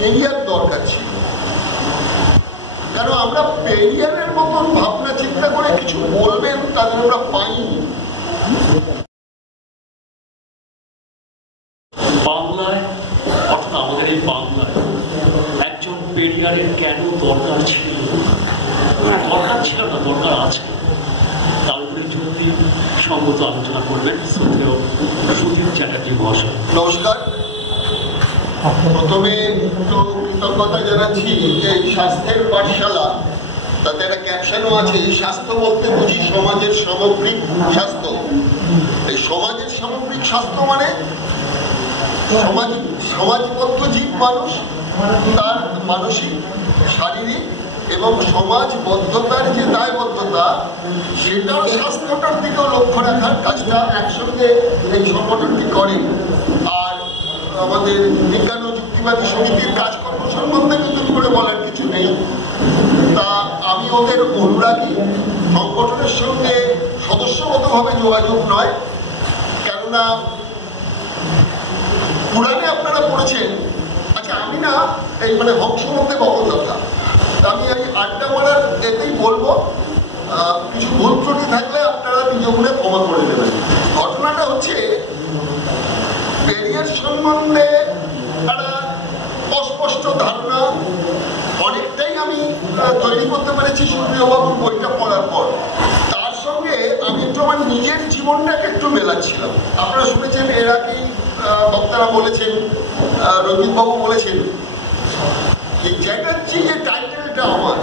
পেরিয়ার দরকার ছিল, কারণ আমরা পেরিয়ারের মতন ভাবনা চিন্তা করে কিছু বলবেন তাদের আমরা পাইনি। বাংলায়, অর্থাৎ আমাদের এই বাংলায় একজন পেরিয়ারের কেন দরকার ছিল? দরকার ছিল না, দরকার আছে। তার উপরে যদি সঙ্গত আলোচনা করবেন শ্রদ্ধেয় সুধীর চ্যাটার্জি মহাশয়। নমস্কার। প্রথমে একটু কৃতজ্ঞতা জানাচ্ছি যে স্বাস্থ্যের পাঠশালা, তাতে একটা ক্যাপশনও আছে, স্বাস্থ্য বলতে বুঝি সমাজের সামগ্রিক স্বাস্থ্য। এই সমাজের সামগ্রিক স্বাস্থ্য মানে সমাজবদ্ধ জীব মানুষ, তার মানসিক, শারীরিক এবং সমাজবদ্ধতার যে দায়বদ্ধতা, সেটার স্বাস্থ্যটার দিকেও লক্ষ্য রাখার কাজটা একসঙ্গে এই সংগঠনটি করে। আর আমাদের বিজ্ঞান ও যুক্তিবাদী সমিতির কাজকর্ম সম্বন্ধে নতুন করে বলার কিছু নেই। তা আমি ওদের অনুরাগী, সংগঠনের সঙ্গে সদস্যগতভাবে যোগাযোগ নয়। কেননা পুরাণে আপনারা পড়েছেন, আচ্ছা আমি না এই মানে হংস মধ্যে বকলতা, আমি এই আড্ডা মারার এতেই বলবো, কিছু ভুল ত্রুটি থাকলে আপনারা নিজ গুণে ক্ষমা করে দেবেন। ঘটনাটা হচ্ছে পেরিয়ার সম্বন্ধে একটা অস্পষ্ট ধারণা অনেকটাই আমি তৈরি করতে পেরেছি সুপ্রিয়বাবুর বইটা পড়ার পর। তার সঙ্গে আমি একটু আমার নিজের জীবনটাকে একটু মেলাচ্ছিলাম। আপনারা শুনেছেন এর আগেই বক্তারা বলেছেন, রঞ্জিতবাবু বলেছেন, এই চ্যাটার্জি যে টাইটেলটা আমার,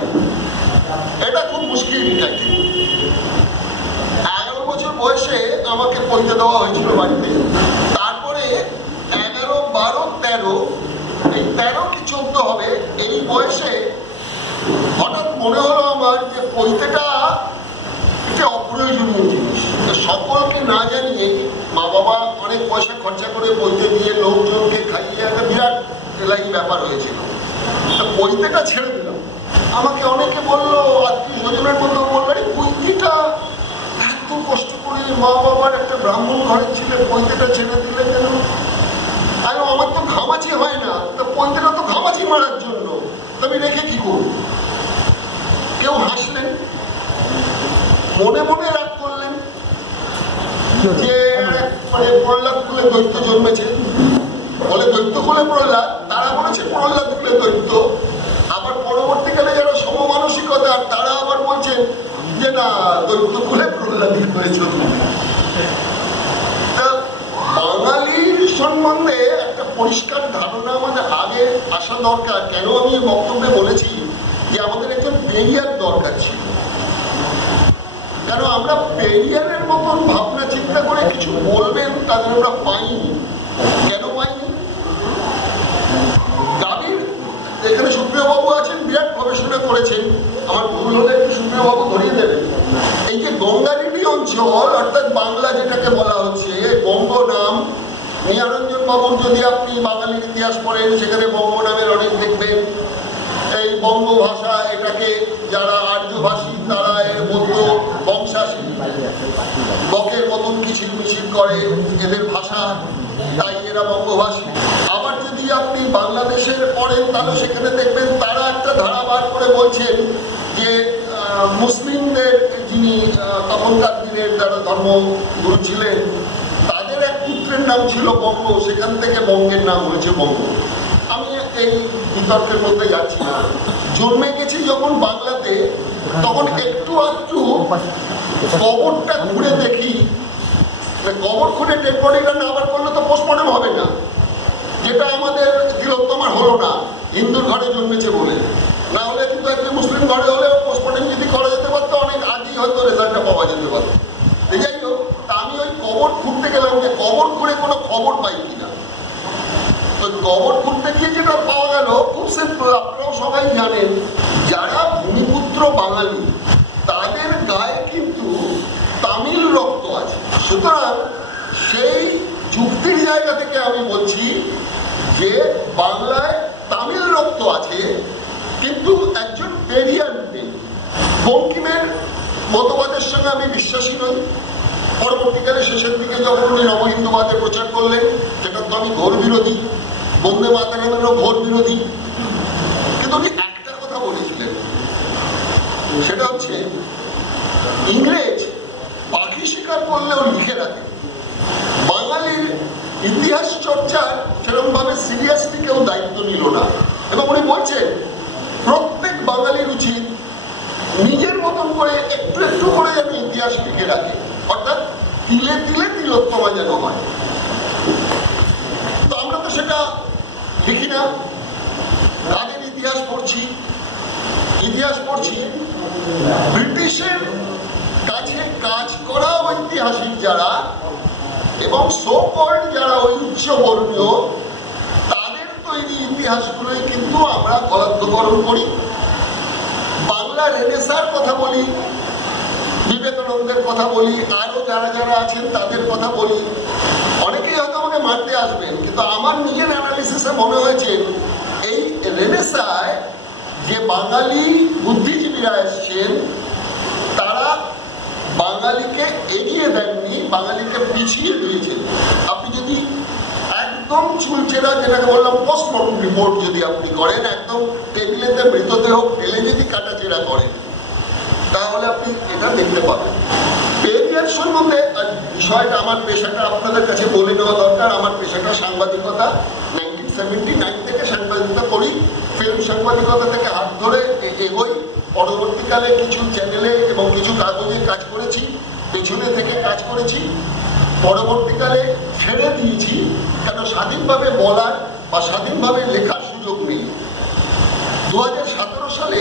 এটা খুব মুশকিল টাইটেল। 11 বছর বয়সে আমাকে পড়তে দেওয়া হয়েছিল বাড়িতে। তারপরে 11, 12, 13, এই 13 কি 14 হবে, এই বয়সে হঠাৎ মনে হলো আমার যে পৈতেটা একটা অপ্রয়োজনীয় জিনিস। সকলকে না জানিয়ে মা বাবা অনেক পয়সা খরচা করে পৈতে দিয়ে লোকজনকে খাইয়ে একটা বিরাট এলাহি ব্যাপার হয়েছিল। পৈতেটা ছেড়ে দিলাম। আমাকে অনেকে বললো, আত্মীয় স্বজনের মধ্যে বললো, পৈতেটা এত কষ্ট করে মা বাবার একটা ব্রাহ্মণ ঘরের ছেলে পৈতেটা ছেড়ে দিলে কেন? আর আমার তো ঘামাচি হয় না, তা পৈতেটা তো ঘামাচি মারার জন্য, আমি রেখে কি করব? কেউ হাসলেন, মনে মনে রাগ করলেন যে মানে প্রহ্লাদ কুলে দৈত্য জন্মেছে বলে দৈত্য কুলে প্রহ্লাদ, তারা বলেছে প্রহ্লাদ কুলে দৈত্য। আবার পরবর্তীকালে যারা সমমানসিকতা, তারা আবার বলছেন যে না, দৈত্য কুলে প্রহ্লাদ হয়েছে। বাঙালির সম্বন্ধে একটা পরিষ্কার ধারণা আমাদের আগে আসা দরকার। কেন আমি বক্তব্যে বলেছি যে আমাদের একজন পেরিয়ার দরকার ছিল, কেন আমরা পেরিয়ারের মতন ভাবনা চিন্তা করে কিছু বলবেন তাদের আমরা পাইনি। কেন পাইনি? দাবির এখানে সুপ্রিয়বাবু আছেন, বিরাট গবেষণা করেছেন, আমার ভুল হলে একটু সুপ্রিয়বাবু ধরিয়ে দেবেন। এই যে গঙ্গারেডি অঞ্চল, অর্থাৎ বাংলা যেটাকে বলা হচ্ছে, বঙ্গ নাম, নিয়ারঞ্জন বাবুর যদি আপনি বাঙালির ইতিহাস পড়েন, সেখানে বঙ্গ নামের অনেক দেখবেন। এই বঙ্গ ভাষা, এটাকে যারা আর্যভাষী তারা বলতো বংশাসী, বকের মতন কিচির মিছিল করে এদের ভাষা, তাই এরা বঙ্গভাষী। আবার যদি আপনি বাংলাদেশের পড়েন, তাহলে সেখানে দেখবেন তারা একটা ধারা বার করে বলছেন যে মুসলিমদের যিনি তখনকার দিনের যারা ধর্মগুরু ছিলেন, তাদের এক পুত্রের নাম ছিল বঙ্গ, সেখান থেকে বঙ্গের নাম হয়েছে বঙ্গ। আমি এই বিতর্কের মধ্যে যাচ্ছি না। জন্মে গেছি যখন বাংলাতে, তখন একটু একটু কবরটা ঘুরে দেখি। কবর খুঁড়ে ডেড বডিটা না আবার করলে তো পোস্টমর্টম হবে না, যেটা আমাদের তিলোত্তমার হলো না, হিন্দুর ঘরে জন্মেছে বলে। না হলে কিন্তু একটি মুসলিম ঘরে হলে পোস্টমর্টম যদি করা যেতে পারতো, অনেক আগেই হয়তো রেজাল্টটা পাওয়া যেতে পারতো। যাই হোক, তা আমি ওই কবর খুঁড়তে গেলাম যে কবর খুঁড়ে কোনো খবর পাই কিনা। তো কবর খুঁড়তে গিয়ে যেটা পাওয়া গেল, খুব সিম্পল, আপনারাও সবাই জানেন, যারা ভূমিপুত্র বাঙালি তাদের গায়ে কিন্তু তামিল রক্ত আছে। সুতরাং সেই যুক্তির জায়গা থেকে আমি বলছি যে বাংলায় তামিল রক্ত আছে, কিন্তু একজন পেরিয়ার নেই। বঙ্কিমের মতবাদের সঙ্গে আমি বিশ্বাসী নই। পরবর্তীকালে শেষের দিকে যখন উনি নবহিন্দুবাদে প্রচার করলেন, সেটা তো আমি ঘোর বিরোধী। বন্দে মাতরমেরও ঘোর বিরোধী। উনি একটা কথা বলেছিলেন, সেটা হচ্ছে ইংরেজ পাখি শিকার করলেও লিখে রাখে, বাঙালির ইতিহাস চর্চার সেরকম ভাবে সিরিয়াসলি কেউ দায়িত্ব নিল না। এবং উনি বলছেন প্রত্যেক বাঙালির উচিত নিজের মতন করে একটু একটু করে যেন ইতিহাস লিখে রাখে, অর্থাৎ তিলে তিলে তিলোত্তমা যেন হয়। তো আমরা তো সেটা লিখি না। কাদের ইতিহাস পড়ছি? ইতিহাস পড়ছি ব্রিটিশের কাছে কাজ করা ঐতিহাসিক যারা এবং সো কল্ড যারা ঐতিহ্য বর্ণীয়, তাদের তৈরি ইতিহাসগুলোই কিন্তু আমরা গলাধ্যকরণ করি। বাংলা রেনেসার কথা বলি, বিবেকানন্দের কথা বলি, আরো যারা যারা আছেন তাদের কথা বলি। অনেকেই হয়তো আমাকে মারতে আসবেন, কিন্তু আমার নিজের অ্যানালিসিসে মনে হয়েছে এই রেনেসায় যে বাঙালি বুদ্ধিজীবীরা এসছেন তারা বাঙালিকে এগিয়ে দেননি, বাঙালিকে পিছিয়ে দিয়েছেন। আপনি যদি একদম চুলচেরা, যেটাকে বললাম পোস্টমর্টম রিপোর্ট যদি আপনি করেন, একদম টেবিলেতে মৃতদেহ ফেলে যদি কাটাচেরা করেন, তাহলে আপনি এটা দেখতে পাবেন। পেরিয়ার সম্বন্ধে বিষয়টা, আমার পেশাটা আপনাদের কাছে বলে নেওয়া দরকার। আমার পেশাটা সাংবাদিকতা, 1979 থেকে সাংবাদিকতা করি। ফিল্ম সাংবাদিকতা থেকে হাত ধরে এগোই। পরবর্তীকালে কিছু চ্যানেলে এবং কিছু কাগজে কাজ করেছি, পেছনে থেকে কাজ করেছি। পরবর্তীকালে ছেড়ে দিয়েছি, কেন স্বাধীনভাবে বলার বা স্বাধীনভাবে লেখার সুযোগ নেই। 2017 সালে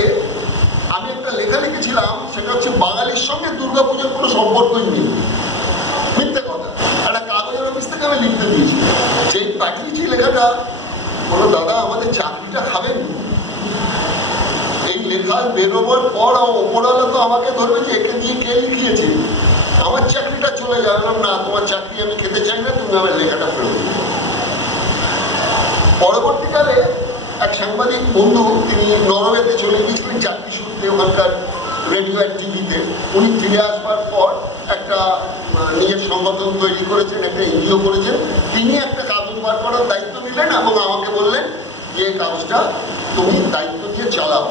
আমি একটা লেখা লিখেছিলাম, সেটা হচ্ছে বাঙালির সঙ্গে দুর্গাপুজোর কোনো সম্পর্কই নেই, মিথ্যে কথা। একটা কাগজের অফিস থেকে আমি লিখতে দিয়েছি, যেই পাঠিয়েছি লেখাটা, বলো দাদা আমাদের চাকরিটা খাবেন। এই লেখা বেরোবার পর ওপরওয়ালা তো আমাকে ধরবে যে একে দিয়ে কে লিখিয়েছে, আমার চাকরিটা চলে যাবে। না, তোমার চাকরি আমি খেতে চাই না, তুমি আমার লেখাটা ফেরত দিও। পরবর্তীকালে এক সাংবাদিক বন্ধু, তিনি নরওয়েতে চলে গিয়েছিলেন চাকরি সূত্রে, ওখানকার রেডিও আর টিভিতে। উনি ফিরে আসবার পর একটা নিজের সংগঠন তৈরি করেছেন, একটা এনজিও করেছেন। তিনি একটা কাগজ বার করার দায়িত্ব নিলেন এবং আমাকে বললেন যে কাগজটা তুমি দায়িত্ব দিয়ে চালাও।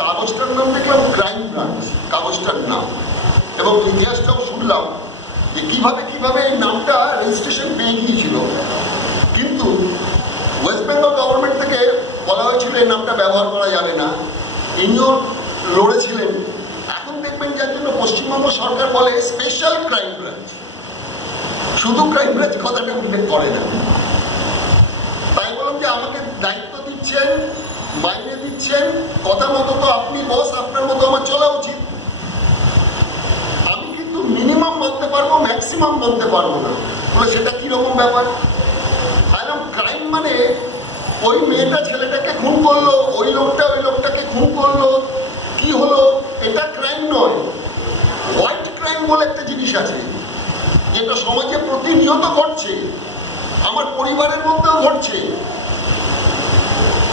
কাগজটার নাম দেখলাম ক্রাইম ব্রাঞ্চ, কাগজটার নাম। এবং ইতিহাসটাও শুনলাম যে কিভাবে কিভাবে এই নামটা রেজিস্ট্রেশন পেয়ে গিয়েছিল। কিন্তু ওয়েস্ট বেঙ্গল গভর্নমেন্ট থেকে বলা হয়েছিল এই নামটা ব্যবহার করা যাবে না, ইনিও লড়েছিলেন। এখন দেখবেন যার জন্য পশ্চিমবঙ্গ সরকার বলে স্পেশাল ক্রাইম ব্রাঞ্চ, শুধু ক্রাইম ব্রাঞ্চ কথাটা উল্লেখ করে না। তাই বললাম যে আমাকে দায়িত্ব দিচ্ছেন, মাইনে দিচ্ছেন, কথা মতো তো আপনি বস, আপনার মতো আমার চলা উচিত। আমি কিন্তু মিনিমাম মানতে পারবো, ম্যাক্সিমাম মানতে পারবো না। বলে সেটা কিরকম ব্যাপার? ক্রাইম মানে ওই মেয়েটা ছেলেটাকে খুন করলো, ওই লোকটা ওই লোকটাকে খুন করলো, কি হলো, এটা ক্রাইম নয়। হোয়াইট ক্রাইম বলে একটা জিনিস আছে, যেটা সমাজে প্রতিনিয়ত ঘটছে, আমার পরিবারের মধ্যেও ঘটছে।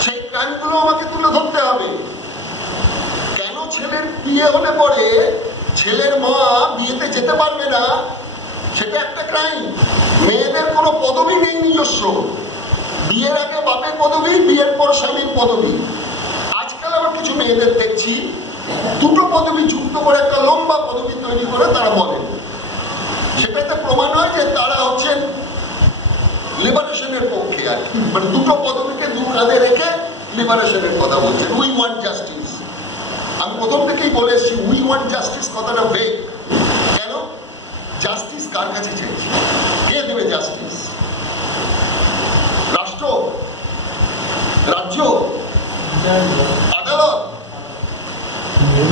সেই ক্রাইমগুলো আমাকে তুলে ধরতে হবে। কেন ছেলের বিয়ে হলে পরে ছেলের মা বিয়েতে যেতে পারবে না, সেটা একটা ক্রাইম। মেয়েদের কোনো পদবি নেই নিজস্ব, বিয়ের আগে বাপের পদবি, বিয়ের পর স্বামীর পদবি। আজকাল আবার কিছু মেয়েদের দেখছি দুটো পদবি যুক্ত করে একটা লম্বা পদবি তৈরি করে তারা বলেন। সেটাতে প্রমাণ হয় যে তারা হচ্ছেন লিবারেশনের পক্ষে, আর কি, মানে দুটো পদবিকে দু কাঁধে রেখে লিবারেশনের কথা বলছেন। We want justice. আমি প্রথম থেকেই বলে এসেছি উই ওয়ান্ট জাস্টিস কথাটা ফেক। কেন? জাস্টিস কার কাছে চাইছি? কে দেবে জাস্টিস? রাষ্ট্র? রাজ্য? আদালত?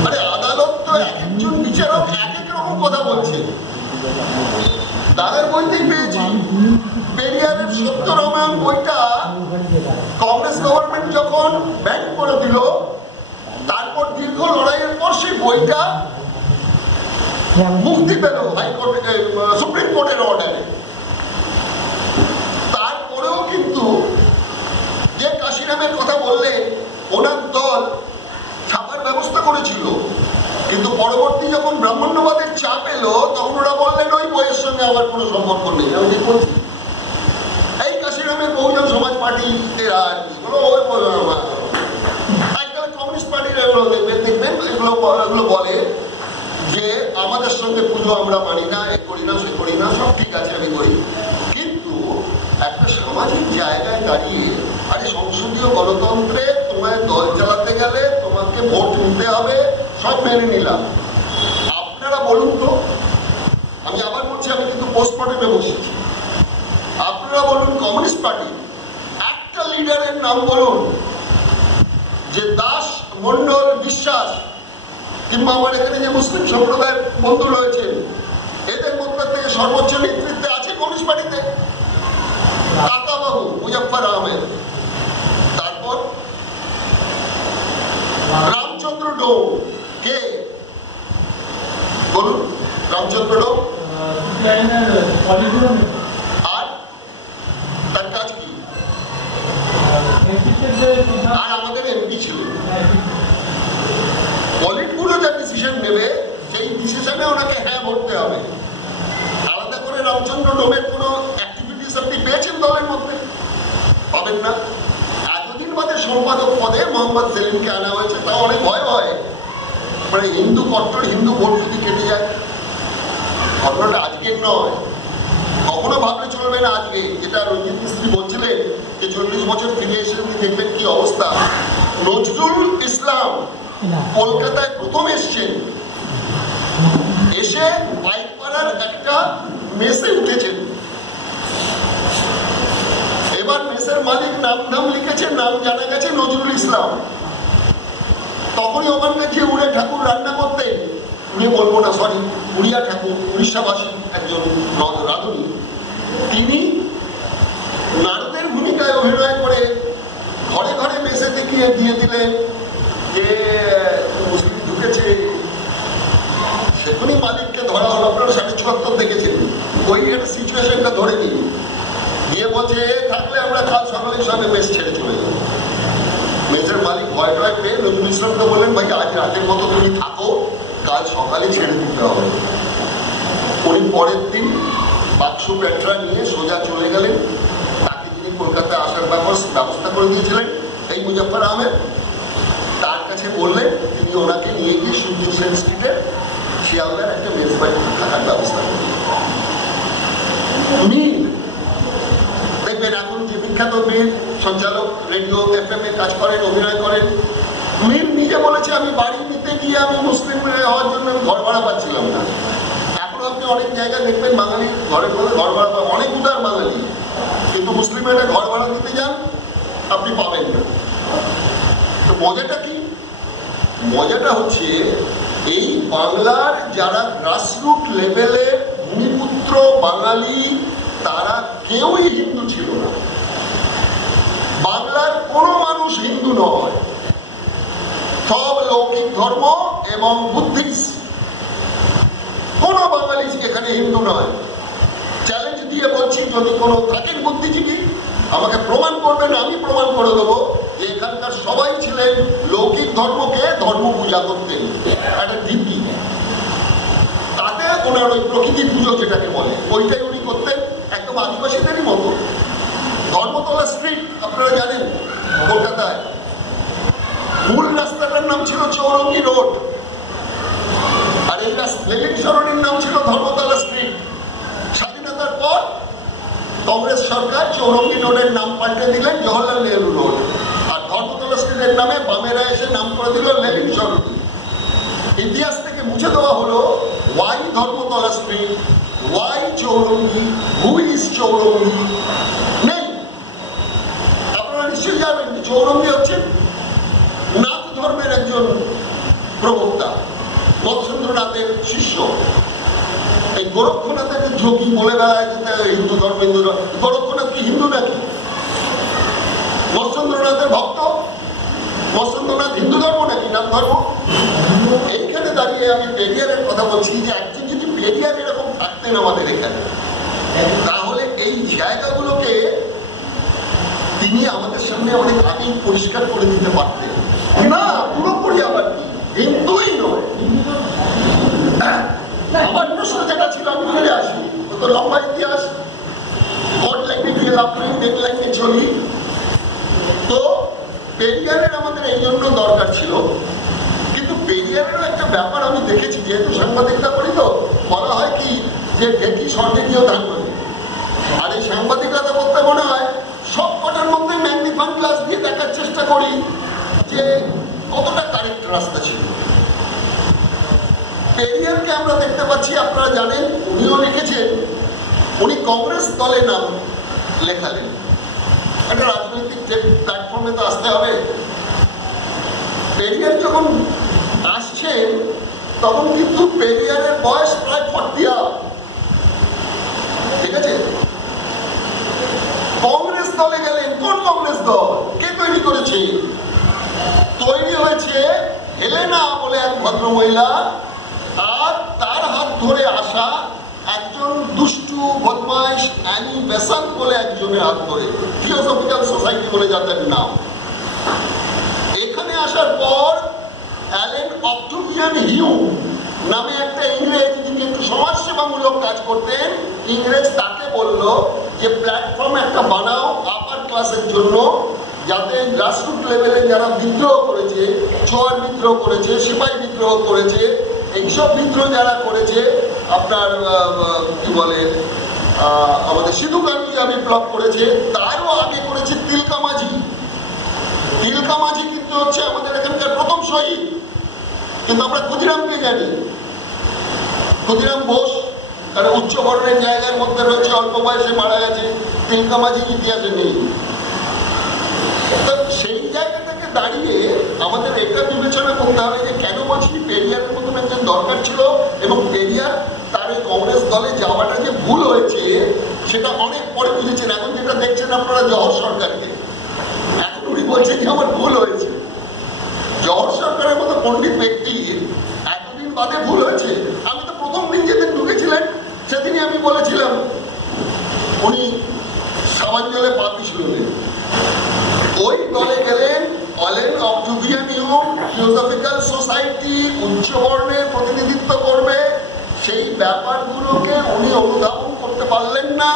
আরে আদালত তো একজন বিচারক এক এক রকম কথা বলছে। তাদের বইতেই পেয়েছি, পেরিয়ারের সত্য রামায়ণ বইটা কংগ্রেস গভর্নমেন্ট যখন ব্যান করে দিল, তারপর দীর্ঘ লড়াইয়ের পর সেই বইটা মুক্তি পেল হাইকোর্টে, সুপ্রিম কোর্টের অর্ডারে। তারপরেও কিন্তু যে কাশিরামের কথা বললেন, ওনার দল ছাপার ব্যবস্থা করেছিল, কিন্তু পরবর্তী যখন ব্রাহ্মণ্যবাদের চাপ এলো তখন ওরা বললেন ওই বইয়ের সঙ্গে আমার কোনো সম্পর্ক নেই। আমি ঠিক বলছি? এই কাশিরামের বহুজন সমাজ পার্টি এরা আর কি পার্টির এগুলো দেখবেন এগুলো বলে যে আমাদের সঙ্গে পুজো আমরা মানি না, এ করি না, সে করি না, সব ঠিক আছে আমি করি, কিন্তু একটা সামাজিক জায়গায় দাঁড়িয়ে আরে সংসদীয় গণতন্ত্রে তোমায় দল চালাতে গেলে তোমাকে ভোট নিতে হবে, সব মেনে নিলাম। আপনারা বলুন তো, আমি আবার বলছি, আমি কিন্তু পোস্টমর্টেমে বসেছি, আপনারা বলুন কমিউনিস্ট পার্টি একটা লিডারের নাম বলুন যে দাস, মন্ডল, বিশ্বাস কিংবা আমার এখানে যে মুসলিম সম্প্রদায়ের বন্ধু রয়েছেন এদের মধ্যে থেকে সর্বোচ্চ নেতৃত্বে আছে কমিউনিস্ট পার্টিতে কাকাবাবু মুজফফর আহমেদ, তারপর রামচন্দ্র ডোম, কে বলুন? রামচন্দ্র ডোম আর তার কাজ কি? আর আমাদের এমপি ছিল। পলিটগুলো যা ডিসিশন নেবে সেই ডিসিশনে ওনাকে হ্যাঁ ভরতে হবে। আলাদা করে রামচন্দ্র ডোমের কোনো অ্যাক্টিভিটিস আপনি পেয়েছেন দলের মধ্যে? পাবেন না। এতদিন বাদে সম্পাদক পদে মোহাম্মদ সেলিমকে আনা হয়েছে, তা অনেক ভয় হয়, মানে হিন্দু কট্টর হিন্দু ভোট যদি কেটে যায়। ঘটনাটা আজকের নয়, কখনো ভাবলে চলবে না আজকে। যেটা রঞ্জিত মিস্ত্রি বলছিলেন যে 40 বছর ফিরে এসে দেখবেন কি অবস্থা। নজরুল ইসলাম কলকাতায় প্রথম এসছেন, এসে পাইকপাড়ার একটা মেসে উঠেছেন। এবার মেসের মালিক নাম লিখেছে, নাম জানা গেছে নজরুল ইসলাম। তখনই ওখানকার যে উড়ে ঠাকুর রান্না করতেন, উনি বলবো না সরি, উড়িয়া ঠাকুর, উড়িষ্যাবাসী একজন রাঁধুনি, তিনি নারদের ভূমিকায় অভিনয় করে ঘরে ঘরে মেসে দেখিয়ে দিয়ে দিলেন যে মুসলিম ঢুকেছে। সেখানেই মালিককে ধরা হলো। আপনারা ৭৭ দেখেছেন, ওই একটা সিচুয়েশনটা ধরে নিন, দিয়ে বলছে থাকলে আমরা কাল সকালে সবে মেস ছেড়ে চলে যাব। মেসের মালিক ভয় টয় পেয়ে নজরুল ইসলামকে বললেন, ভাই আজ রাতের মতো তুমি থাকো, কাল সকালে ছেড়ে দিতে হবে। উনি পরের দিন বাক্স প্যাট্রা নিয়ে সোজা চলে গেলেন। তাকে যিনি কলকাতায় আসার ব্যবস্থা করে দিয়েছিলেন এই মুজফফর আহমেদ, তার কাছে বললেন, তিনি ওনাকে নিয়ে গিয়ে সুন্দর সেন স্ট্রিটে শিয়ালদার একটা মেস বাড়িতে থাকার ব্যবস্থা করলেন। মিল দেখবেন এখন যে বিখ্যাত মিল সঞ্চালক, রেডিও FM এ কাজ করেন, অভিনয় করেন, মিল নিজে বলেছে আমি বাড়ি নিতে গিয়ে আমি মুসলিম হওয়ার জন্য ঘর ভাড়া পাচ্ছিলাম না। এখন আপনি অনেক জায়গায় দেখবেন বাঙালি ঘরে ঘর ভাড়া পাবেন, অনেক উদার বাঙালি, কিন্তু মুসলিমেরা ঘর ভাড়া দিতে যান আপনি পাবেন না। তো মজাটা কি? মজাটা হচ্ছে এই বাংলার যারা গ্রাসরুট লেভেলের ভূমিপুত্র বাঙালি, তারা কেউই হিন্দু ছিল না। বাংলার কোনো মানুষ হিন্দু নয়, সব লৌকিক ধর্ম এবং বুদ্ধিস্ট। কোন বাঙালি এখানে হিন্দু নয়। চ্যালেঞ্জ দিয়ে বলছি, যদি কোনো থাকেন বুদ্ধিজীবী আমাকে প্রমাণ করবেন, আমি প্রমাণ করে দেবো যে এখানকার সবাই ছিলেন লৌকিক ধর্মকে ধর্ম পূজা করতেন, একটা ডিপি। তাতে ওনার ওই প্রকৃতি পুজো যেটাকে বলে ওইটাই উনি করতেন, একদম আদিবাসীদেরই মতো। ধর্মতলা স্ট্রিট আপনারা জানেন কলকাতায়, মূল রাস্তাটার নাম ছিল চৌরঙ্গি রোড, আর এই লেলিন সরণির নাম ছিল ধর্মতলা স্ট্রিট। স্বাধীনতার পর কংগ্রেস সরকার চৌরঙ্গি রোডের নাম পাল্টে দিলেন জওহরলাল নেহরু রোড, আর ধর্মতলা স্ট্রিটের নামে বামেরা এসে নাম করে দিল লেলিন সরণি। ইতিহাস থেকে মুছে দেওয়া হলো why Dharmatala street, why Chowringhee, who is Chowringhee নেই। আপনারা নিশ্চয়ই জানেন চৌরঙ্গি হচ্ছেন নাথ ধর্মের একজন প্রবক্তা, মৎস্যেন্দ্রনাথের শিষ্য। এই গোরক্ষনাথের যোগী বলে বেড়ায় হিন্দু ধর্ম, হিন্দু ধর্ম। গোরক্ষনাথ কি হিন্দু নাকি? মৎস্যেন্দ্রনাথের ভক্ত। মৎস্যেন্দ্রনাথ হিন্দু ধর্ম নাকি নাথ ধর্ম? এইখানে দাঁড়িয়ে আমি পেরিয়ারের কথা বলছি যে একজন যদি পেরিয়ার এরকম থাকতেন আমাদের এখানে, তাহলে এই জায়গাগুলোকে তিনি আমাদের সামনে অনেক আগেই পরিষ্কার করে দিতে পারতেন। না পুরোপুরি আবার হিন্দুই নয়। আমার প্রশ্ন যেটা ছিল, আমি ফিরে আসি, তো লম্বা ইতিহাস, কোর্ট লাইনে ফিরে লাভ নেই, ডেড লাইনে চলি। তো পেরিয়ারের আমাদের এই জন্য দরকার ছিল, কিন্তু পেরিয়ারের একটা ব্যাপার আমি দেখেছি, যেহেতু সাংবাদিকতা করি তো বলা হয় কি যে দেখি স্বর্ণীয় ধানমন্ডি, আর এই সাংবাদিকতা করতে মনে হয় সব কটার মধ্যে ম্যাগনিফাইং গ্লাস দিয়ে দেখার চেষ্টা করি যে কতটা কারেক্ট রাস্তা ছিল। পেরিয়ারকে আমরা দেখতে পাচ্ছি, আপনারা জানেন উনিও লিখেছেন, উনি কংগ্রেস দলের নাম লেখালেন। একটা রাজনৈতিক প্ল্যাটফর্মে তো আসতে হবে। পেরিয়ার যখন আসছেন তখন কিন্তু পেরিয়ারের বয়স প্রায় 40। ঠিক আছে, কংগ্রেস দলে গেলেন। কোন কংগ্রেস দল? কে তৈরি করেছে? তৈরি হয়েছে হেলেনা বলে এক ভদ্রমহিলা, আর তার হাত ধরে আসা একজন দুষ্টু বদমাইশ অ্যানি বেসান্ট বলে একজনের হাত ধরে, থিওসফিক্যাল সোসাইটি বলে যাদের নাম। এখানে আসার পর অ্যালেন অক্টোভিয়ান হিউম নামে একটা ইংরেজ, যিনি একটু সমাজসেবামূলক কাজ করতেন, ইংরেজ তাকে বলল যে প্ল্যাটফর্ম একটা বানাও আপার ক্লাসের জন্য, যাতে গ্রাসরুট লেভেলে যারা বিদ্রোহ করেছে, চোয়ার বিদ্রোহ করেছে, সিপাহী বিদ্রোহ করেছে, এইসব বিদ্রোহ যারা করেছে, আপনার কি বলে আমাদের সিধু কানকিয়া বিপ্লব করেছে, তারও আগে করেছে তিলকা মাঝি। তিলকা মাঝি কিন্তু হচ্ছে আমাদের এখানকার প্রথম শহীদ, কিন্তু আমরা ক্ষুদিরামকে জানি। ক্ষুদিরাম বোস কারণ উচ্চ বর্ণের জায়গার মধ্যে রয়েছে, অল্প বয়সে মারা গেছে, তিলকা মাঝির ইতিহাসে নেই। সেই জায়গা থেকে দাঁড়িয়ে আমাদের এটা বিবেচনা করতে হবে যে কেন বলছি পেরিয়ারের মতন একজন দরকার ছিল, এবং পেরিয়ার তার এই কংগ্রেস দলে যাওয়াটা যে ভুল হয়েছে সেটা অনেক পরে বুঝেছেন। এখন যেটা দেখছেন আপনারা জওহর সরকারকে, এখন উনি বলছেন যে আমার ভুল হয়েছে। জওহর সরকারের মতো পণ্ডিত ব্যক্তি এতদিন বাদে ভুল হয়েছে। আমি তো প্রথম দিন যেদিন ঢুকেছিলেন সেদিনই আমি বলেছিলাম উনি সামাঞ্জলে পা পিছলেন। ওই দলে গেলেন Allan Octavian Hume, Theosophical Society, উচ্চ বর্ণের প্রতিনিধিত্ব করবে, সেই ব্যাপারগুলোকে উনি অনুধাবন করতে পারলেন না।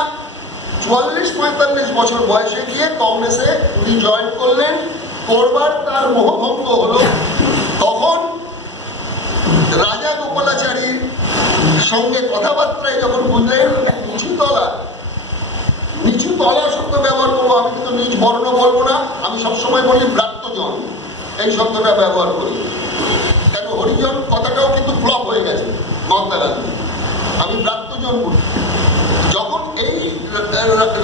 44-45 বছর বয়সে গিয়ে কংগ্রেসে উনি জয়েন করলেন, করবার তার মোহভঙ্গ হলো। তখন রাজা গোপালাচারীর সঙ্গে কথাবার্তায় যখন বুঝলেন নিচু তলা শব্দ ব্যবহার করবো, আমি কিন্তু নিজ বর্ণ বলবো না, আমি সবসময় বলি ব্রাত্যজন, এই শব্দটা ব্যবহার করি। কেন হরিজন কথাটাও কিন্তু ফ্লপ হয়ে গেছে মহাত্মা গান্ধী, আমি ব্রাত্যজন বলি। যখন এই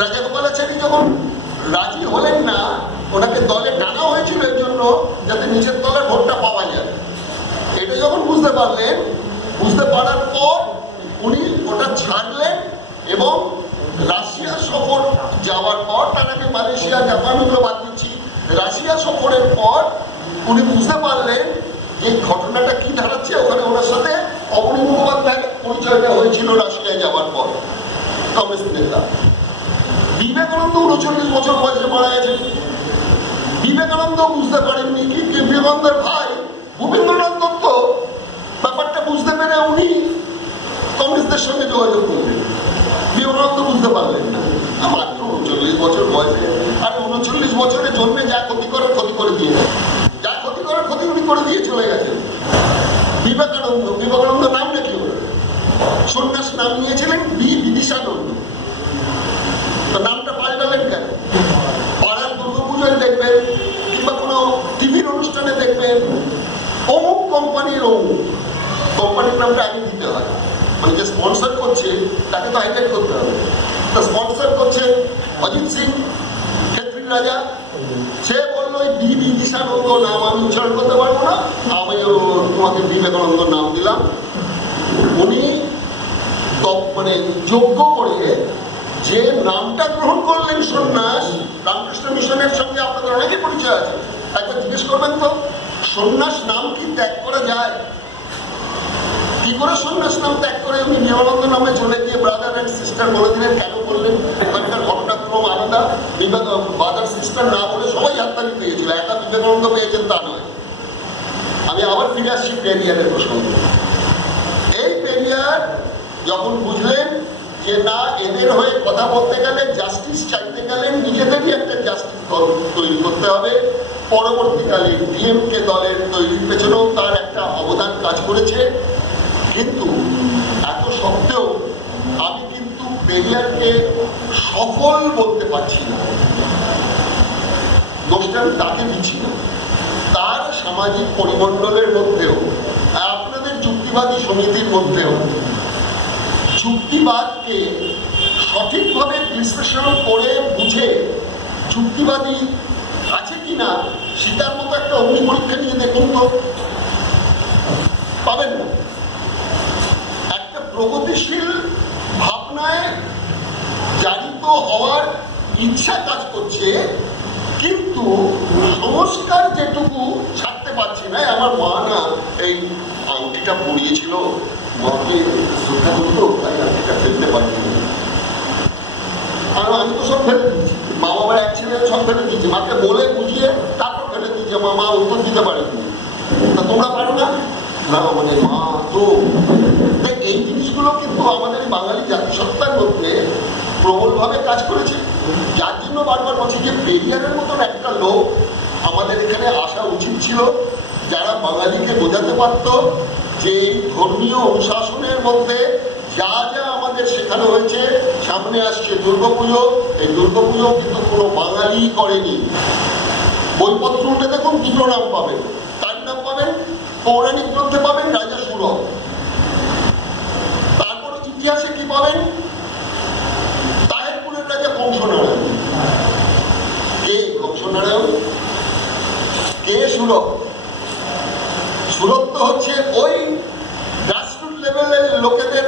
রাজা গোপালাচারী যখন রাজি হলেন না, ওনাকে দলে টানা হয়েছিল এর জন্য যাতে নিচের দলের ভোটটা পাওয়া যায়। এটা যখন বুঝতে পারলেন, বুঝতে পারার পর উনি ওটা ছাড়লেন, এবং রাশিয়া সফর যাওয়ার পর, তার আগে মালয়েশিয়া, জাপান ওগুলো বাদ দিচ্ছি, রাশিয়া সফরের পর উনি বুঝতে পারলেন যে ঘটনাটা কি দাঁড়াচ্ছে। ওখানে ওনার সাথে অবনী মুখোপাধ্যায়ের পরিচয়টা হয়েছিল রাশিয়ায় যাওয়ার পর, কংগ্রেস নেতা। বিবেকানন্দ 39 বছর বয়সে মারা গেছেন। বিবেকানন্দ বুঝতে পারেননি কি বিবেকানন্দের ভাই ভূপেন্দ্রনাথ দত্ত ব্যাপারটা বুঝতে পেরে উনি কংগ্রেসদের সঙ্গে যোগাযোগ করলেন। বিবেকানন্দ বুঝতে পারলেন না, মাত্র 39 বছর বয়সে। আর 39 বছরের জন্মে যা ক্ষতি করার ক্ষতি করে দিয়ে গেছে, যা ক্ষতি করার ক্ষতি উনি করে দিয়ে চলে গেছেন। বিবেকানন্দ নাম নাকি ওর সন্ন্যাস নাম নিয়েছিলেন বিদিশানন্দ, তো নামটা পাল্টালেন কেন? পাড়ার দুর্গাপুজোয় দেখবেন কিংবা কোনো টিভির অনুষ্ঠানে দেখবেন অমুক কোম্পানির অমুক, কোম্পানির নামটা আগে দিতে হয়, মানে যে স্পন্সর করছে তাকে তো হাইলাইট করতে হবে। তা স্পন্সর করছে অজিত সিং, ক্ষেত্রী রাজা, সে বললো বিদিশানন্দ নাম আমি উচ্চারণ করতে পারবো না, আমি তোমাকে বিবেকানন্দ নাম দিলাম। উনি মানে যোগ্য করে যে নামটা গ্রহণ করলেন সন্ন্যাস, রামকৃষ্ণ মিশনের সঙ্গে আপনাদের অনেকে পরিচয় আছে, একবার জিজ্ঞেস করবেন তো সন্ন্যাস নাম কি ত্যাগ করা যায়? কি করে সন্ন্যাস নাম ত্যাগ করে উনি বিবেকানন্দ নামে চলে গিয়ে ব্রাদার অ্যান্ড সিস্টার বলে দিলেন? কেন বললেন? ওখানকার ঘটনাক্রম আলাদা। ব্রাদার সিস্টার না বলে সবাই হাততালি পেয়েছিল, একা বিবেকানন্দ পেয়েছেন তা নয়। আমি আবার ফিরে আসছি পেরিয়ারের প্রসঙ্গে। এই পেরিয়ার যখন বুঝলেন যে না, এদের হয়ে কথা বলতে গেলে, জাস্টিস চাইতে গেলে নিজেদেরই একটা জাস্টিস তৈরি করতে হবে, পরবর্তীকালে ডিএমকে দলের তৈরির পেছনেও তার একটা অবদান কাজ করেছে। কিন্তু এত সত্ত্বেও আমি কিন্তু পেরিয়ারকে সফল বলতে পারছি না। দোষটা আমি তাকে দিচ্ছি না, তার সামাজিক পরিমণ্ডলের মধ্যেও, আপনাদের যুক্তিবাদী সমিতির মধ্যেও যুক্তিবাদকে সঠিকভাবে বিশ্লেষণ করে বুঝে যুক্তিবাদী আছে কিনা সেটার মতো একটা অগ্নি পরীক্ষা নিয়ে দেখুন তো, পাবেন না। একটা প্রগতিশীল ভাবনায় জারিত হওয়ার ইচ্ছা কাজ করছে, কিন্তু সংস্কার যেটুকু ছাড়তে পারছি না। আমার মা না এই আংটিটা পরিয়েছিল, মাকে শ্রদ্ধা করতো, তাই আংটিটা ফেলতে পারিনি। আর আমি তো সব ফেলে দিচ্ছি, মা বাবার এক ছেলে সব ফেলে দিচ্ছি, মাকে বলে বুঝিয়ে তারপর ফেলে দিচ্ছে, মা উত্তর দিতে পারেনি। তা তোমরা পারো না? না মানে মা তো। এই জিনিসগুলো কিন্তু আমাদের বাঙালি জাতিসত্তার মধ্যে প্রবলভাবে কাজ করেছে, যার জন্য বারবার বলছি যে পেরিয়ারের মতন একটা লোক আমাদের এখানে আসা উচিত ছিল, যারা বাঙালিকে বোঝাতে পারত যে এই ধর্মীয় অনুশাসনের মধ্যে যা যা আমাদের শেখানো হয়েছে। সামনে আসছে দুর্গাপুজো, এই দুর্গাপুজো কিন্তু কোনো বাঙালি করেনি। বইপত্র উঠে দেখুন, দুটো নাম পাবেন, তার নাম পাবেন পৌরাণিক গ্রন্থে পাবেন রাজা সুরভ, তারপর ইতিহাসে কি পাবেন তাহেরপুরের রাজা কংসনারায়ণ। কে কংসনারায়ণ, কে সুরভ? সুরভ তো হচ্ছে ওই গ্রাসরুট লেভেলের লোকেদের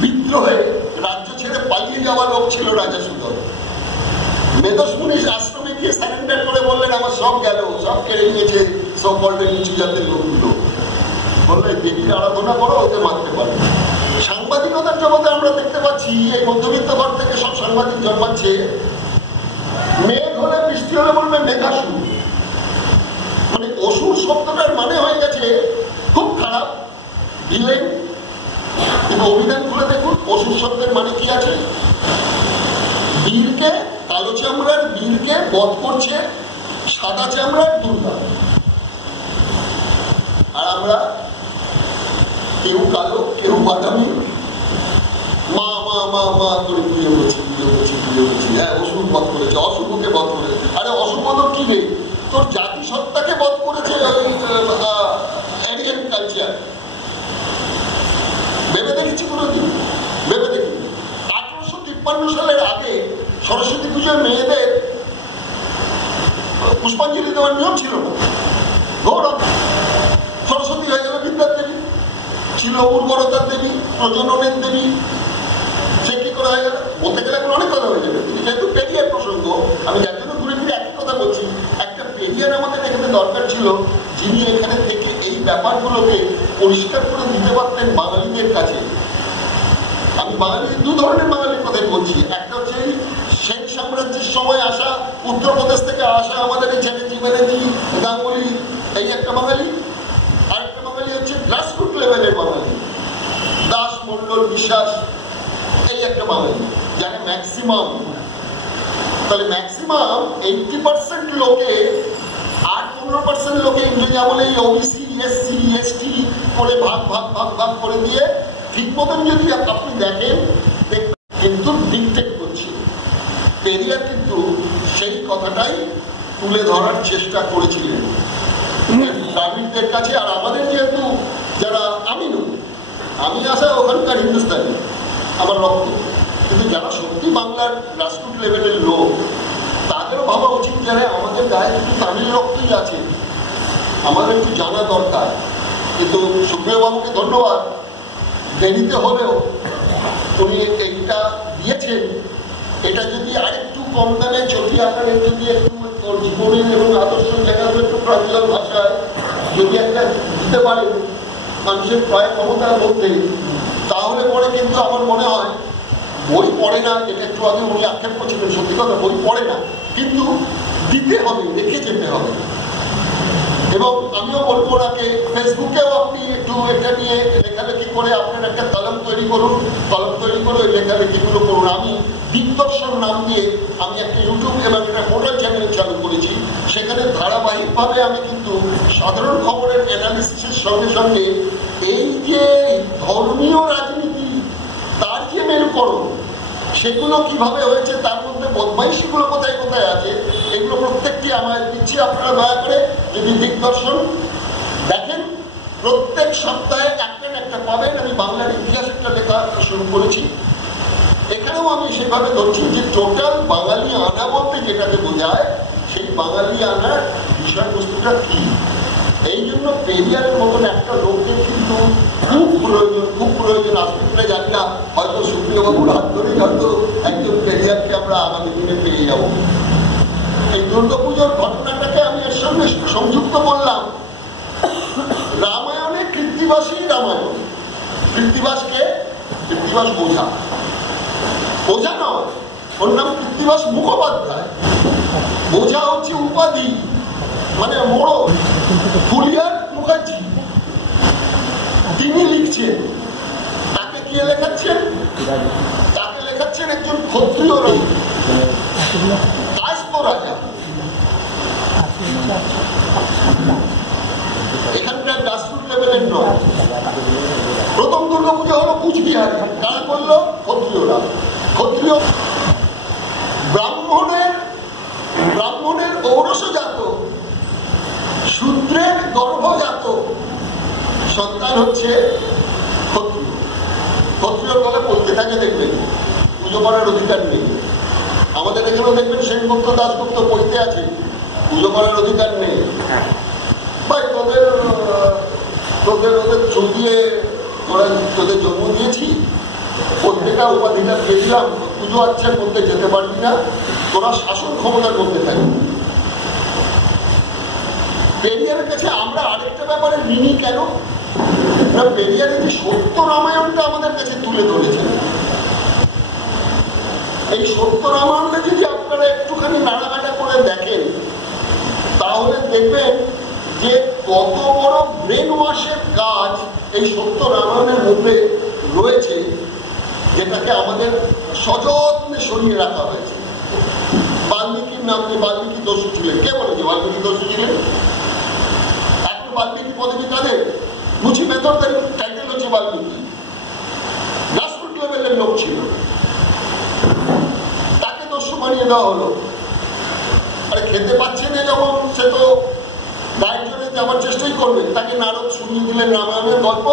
বিদ্রোহে রাজ্য ছেড়ে পালিয়ে যাওয়া লোক ছিল রাজা সুরভ। মেধস্মুনি আশ্রমে গিয়ে সারেন্ডার করে বললেন আমার সব গেল, সব কেড়ে নিয়েছে সব বললেন নিচু জাতের লোকগুলো। বললে দেবীর আরাধনা করো, ওকে মারতে পারবে। সাংবাদিকতার জগতে আমরা দেখতে পাচ্ছি এই মধ্যবিত্ত ঘর থেকে সব সাংবাদিক জন্মাচ্ছে। মেঘ হলে বৃষ্টি হলে বলবে মেঘাসুর, মানে অসুর শব্দটার মানে হয়ে গেছে খুব খারাপ, ভিলেন। কিন্তু অভিধান খুলে দেখুন অসুর শব্দের মানে কি আছে। বীরকে, কালো চামড়ার বীরকে বধ করছে সাদা চামড়ার দুর্গা। আর আমরা কেউ কালো কেউ বাদামি, মা মা মা মা করে পুজো করছি পুজো করছি পুজো করছি। হ্যাঁ অসুর বধ করেছে, অশুভকে বধ করেছে। আরে অশুভ তো কি রে, তোর জাতিসত্তাকে বধ করেছে এরিয়ান কালচার। ভেবে দেখেছি কোনোদিন? ভেবে দেখি 1853 সালের আগে সরস্বতী পুজোর মেয়েদের পুষ্পাঞ্জলি দেওয়ার নিয়ম ছিল না। গৌরব সরস্বতী হয়ে গেল বিদ্যার দেবী, ছিল উর্বরতার দেবী, প্রজননের দেবী, সে কি করে হয়ে গেল? বলতে গেলে এখন অনেক কথা হয়ে যাবে, যেহেতু পেরিয়ার প্রসঙ্গ আমি যার জন্য ঘুরে ফিরে একই কথা বলছি। একটা পেরিয়ার আমাদের এখানে দরকার ছিল, যিনি এখানে থেকে এই ব্যাপারগুলোকে পরিষ্কার করে দিতে পারতেন বাঙালিদের কাছে। আমি বাঙালি দু ধরনের বাঙালির কথাই বলছি। একটা হচ্ছে সেন সাম্রাজ্যের সময় আসা, উত্তরপ্রদেশ থেকে আসা আমাদের এই চ্যাটার্জি ব্যানার্জি গাঙ্গুলি, এই একটা বাঙালি। আরেকটা বাঙালি হচ্ছে গ্রাসরুট লেভেলের বাঙালি, দাস মন্ডল বিশ্বাস, এই একটা বাঙালি, যারা ম্যাক্সিমাম। তাহলে ম্যাক্সিমাম 80% লোকে 8-15% লোকে ইংরেজি আমলে এই ওবিসি এসসি এসটি করে ভাগ ভাগ ভাগ ভাগ করে দিয়ে ঠিক মতন যদি আপনি দেখেন কিন্তু ডিকটেট করছে। পেরিয়ার কিন্তু সেই কথাটাই তুলে ধরার চেষ্টা করেছিলেন দ্রাবিড়দের কাছে। আর আমাদের যেহেতু যারা, আমি নই, আমি আসা ওখানকার হিন্দুস্তানি, আমার রক্ত, কিন্তু যারা সত্যি বাংলার গ্রাসরুট লেভেলের লোক তাদেরও ভাবা উচিত যারা আমাদের গায়ে একটু তামিল রক্তই আছে, আমাদের একটু জানা দরকার। কিন্তু সুপ্রিয় বাবুকে ধন্যবাদ, দেরিতে হলেও উনি এইটা দিয়েছেন। এটা যদি আরেকটু কম দামে চটি আকারে যদি একটু জীবনের এবং আদর্শ জায়গাগুলো একটু প্রাঞ্জল ভাষায় যদি একটা দিতে পারেন মানুষের ক্রয় ক্ষমতার মধ্যে, তাহলে পরে কিন্তু আমার মনে হয় বই পড়ে না, এটা একটু আগে উনি আক্ষেপ করছিলেন, সত্যি কথা বই পড়ে না, কিন্তু দিতে হবে, রেখে যেতে হবে। এবং আমিও বলবো ওনাকে ফেসবুকেও আপনি একটু এটা নিয়ে লেখালেখি করে আপনার একটা কলম তৈরি করুন, কলম তৈরি করে ওই লেখালেখিগুলো করুন। আমি দিগদর্শন নাম দিয়ে আমি একটা ইউটিউব এবং একটা পোর্টাল চ্যানেল চালু করেছি। সেখানে ধারাবাহিকভাবে আমি কিন্তু সাধারণ খবরের অ্যানালিসিসের সঙ্গে সঙ্গে এই যে ধর্মীয় রাজনীতি তার যে মেরুকরণ সেগুলো কিভাবে হয়েছে, তার মধ্যে বদমাইশিগুলো কোথায় কোথায় আছে, এগুলো প্রত্যেকটি আমায় দিচ্ছি। আপনারা দয়া করে যদি দিগদর্শন দেখেন, প্রত্যেক সপ্তাহে একটা না একটা পাবেন। আমি বাংলার ইতিহাস একটা লেখা শুরু করেছি। এখানেও আমি সেভাবে ধরছি যে টোটাল বাঙালি আনা বলতে যেটাকে বোঝায়, সেই বাঙালি আনার বিষয়বস্তুটা কি। এই জন্য পেরিয়ারের মতন একটা লোকদের কিন্তু খুব প্রয়োজন আসতে পারে, জানি না, হয়তো সুপ্রিয়বাবুর হাত ধরেই হয়তো একজন পেরিয়ারকে আমরা আগামী দিনে পেয়ে যাব। এই দুর্গাপুজোর ঘটনাটাকে আমি এর সঙ্গে সংযুক্ত করলাম। রামায়ণে কৃত্তিবাসী রামায়ণ, কৃত্তিবাসকে, কৃত্তিবাস বোঝা, বোঝা নয়, ওর নাম কৃত্তিবাস মুখোপাধ্যায়। বোঝা হচ্ছে উপাধি, মানে মোড় ফুলিয়ার মুখার্জি। তিনি লিখছেন, তাকে কে লেখাচ্ছেন? তাকে লেখাচ্ছেন একজন ক্ষত্রিয় রাজা, কাস্ত রাজা। এখানকার গ্রাসরুট লেভেলের নয়। প্রথম দুর্গাপুজো হলো কুচবিহারে, কারা করলো? ক্ষত্রিয়রা। ক্ষত্রিয় ব্রাহ্মণের ঔরসজাত, শূদ্রের গর্ভজাত সন্তান হচ্ছে ক্ষত্রিয়। ক্ষত্রিয়র বলে বলতে থাকে, দেখবেন পুজো করার অধিকার নেই। আমাদের এখানেও দেখবেন সেনগুপ্ত দাশগুপ্ত বলতে আছে পুজো করার অধিকার নেই। ভাই তোদের চোখ দিয়ে তোদের জন্ম দিয়েছি, প্রত্যেকটা উপাধিটা পেয়েছিলাম, পুজো আচ্ছার মধ্যে যেতে পারবি না, তোরা শাসন ক্ষমতার মধ্যে থাকবি। পেরিয়ারের কাছে আমরা আরেকটা ব্যাপারে ঋণী কেন? পেরিয়ারের যে সত্য রামায়ণটা আমাদের কাছে তুলে ধরেছেন, এই সত্য রামায়ণটা যদি আপনারা একটুখানি নাড়াঘাটা করে দেখেন, তাহলে দেখবেন যে কত বড় ব্রেন ওয়াশের কাজ এই সত্য রামায়ণের মধ্যে রয়েছে, যেটাকে আমাদের সযত্নে সরিয়ে রাখা হয়েছে। বাল্মীকির নাম নিয়ে, বাল্মীকি দস্যু ছিলেন, কে বলেছে বাল্মীকি দস্যু ছিলেন? এখন বাল্মীকি পদবী কাদের? মুছি মেথরদের টাইটেল হচ্ছে বাল্মীকি। গ্রাসরুট লেভেলের লোক ছিল, তাকে দস্যু বানিয়ে দেওয়া হলো। আরে খেতে পাচ্ছে না যখন, সে তো গায়ের জন্য যাওয়ার চেষ্টাই করবে। তাকে নারদ শুনিয়ে দিলেন রামায়ণের গল্প,